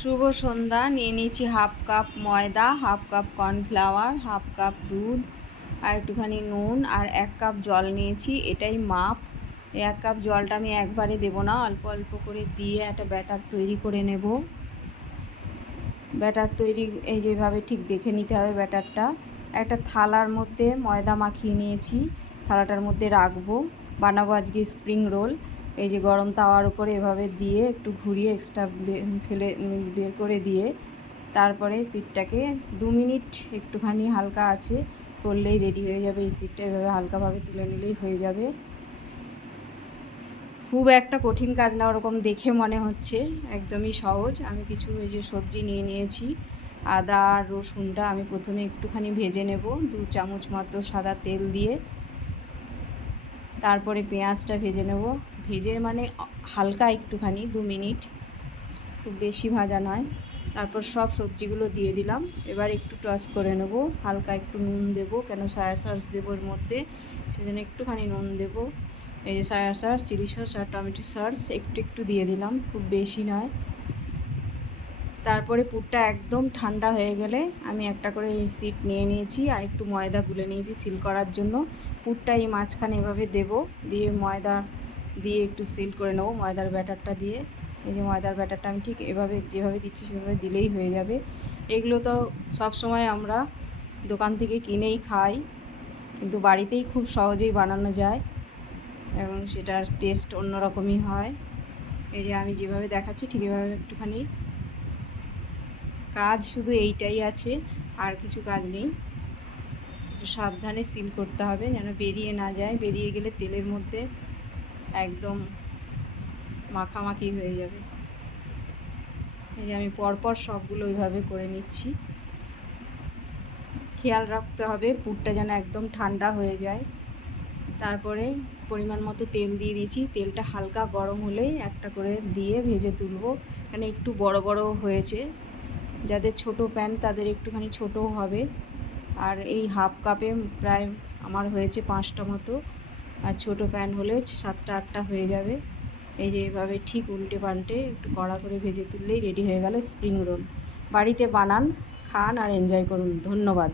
শুভ সন্ধ্যা। নিয়ে নিয়েছি half cup ময়দা, half cup cornflour, half cup দুধ আর একটুখানি নুন আর 1 কাপ জল নিয়েছি। এটাই মাপ। এই 1 কাপ জলটা আমি একবারে দেবো না, অল্প অল্প করে দিয়ে একটা ব্যাটার তৈরি করে নেব। ব্যাটার তৈরি এই যেভাবে ঠিক দেখে নিতে হবে ব্যাটারটা। একটা থালার মধ্যে ময়দা মাখিয়ে নিয়েছি, থালাটার মধ্যে রাখবো। বানাবো আজকে স্প্রিং রোল। এই যে গরম তাওয়ার উপরে এভাবে দিয়ে একটু ঘুরিয়ে এক্সট্রা ফেলে বের করে দিয়ে তারপরে সিটটাকে 2 মিনিট একটুখানি হালকা আছে করলেই রেডি হয়ে যাবে। এই সিটটা এভাবে হালকাভাবে তুলে নিলেই হয়ে যাবে। খুব একটা কঠিন কাজ না, ওরকম দেখে মনে হচ্ছে, একদমই সহজ। আমি কিছু এই যে সবজি নিয়ে নিয়েছি। আদা আর রসুনটা আমি প্রথমে একটুখানি ভেজে নেব 2 চামচ মতো সাদা তেল দিয়ে। তারপরে পেঁয়াজটা ভেজে নেব, ভেজে মানে হালকা একটুখানি 2 মিনিট, খুব বেশি ভাজা নয়। তারপর সব সবজিগুলো দিয়ে দিলাম। এবার একটু টস করে নেব, হালকা একটু নুন দেবো, কেন সয়া সস দেবো এর মধ্যে, সেজন্য একটুখানি নুন দেবো। এই যে সয়া সস, চিলি সস আর টমেটো সস একটু একটু দিয়ে দিলাম, খুব বেশি নয়। তারপরে পুরটা একদম ঠান্ডা হয়ে গেলে আমি একটা করে এই সিট নিয়ে নিয়েছি আর একটু ময়দা গুলে নিয়েছি সিল করার জন্য। পুরটা এই মাঝখানে এভাবে দেবো, দিয়ে ময়দা দিয়ে একটু সিল করে নেবো ময়দার ব্যাটারটা দিয়ে। এই যে ময়দার ব্যাটারটা আমি ঠিক এভাবে যেভাবে দিচ্ছি সেভাবে দিলেই হয়ে যাবে। এগুলো তো সব সময় আমরা দোকান থেকে কিনেই খাই, কিন্তু বাড়িতেই খুব সহজেই বানানো যায় এবং সেটার টেস্ট অন্যরকমই হয়। এই যে আমি যেভাবে দেখাচ্ছি ঠিক এভাবে একটুখানি, কাজ শুধু এইটাই আছে, আর কিছু কাজ নেই। একটু সাবধানে সিল করতে হবে যেন বেরিয়ে না যায়, বেরিয়ে গেলে তেলের মধ্যে একদম মাখামাখি হয়ে যাবে। এই যে আমি পরপর সবগুলো ওইভাবে করে নিচ্ছি। খেয়াল রাখতে হবে পুরটা যেন একদম ঠান্ডা হয়ে যায়। তারপরে পরিমাণ মতো তেল দিয়ে দিয়েছি, তেলটা হালকা গরম হলেই একটা করে দিয়ে ভেজে তুলবো। এখানে একটু বড় বড় হয়েছে, যাদের ছোট প্যান তাদের একটুখানি ছোটও হবে। আর এই হাফ কাপে প্রায় আমার হয়েছে 5টা মতো, আর ছোটো প্যান হলে 7টা 8টা হয়ে যাবে। এই যে এভাবে ঠিক উল্টে পাল্টে একটু কড়া করে ভেজে তুললেই রেডি হয়ে গেল স্প্রিং রোল। বাড়িতে বানান, খান আর এনজয় করুন। ধন্যবাদ।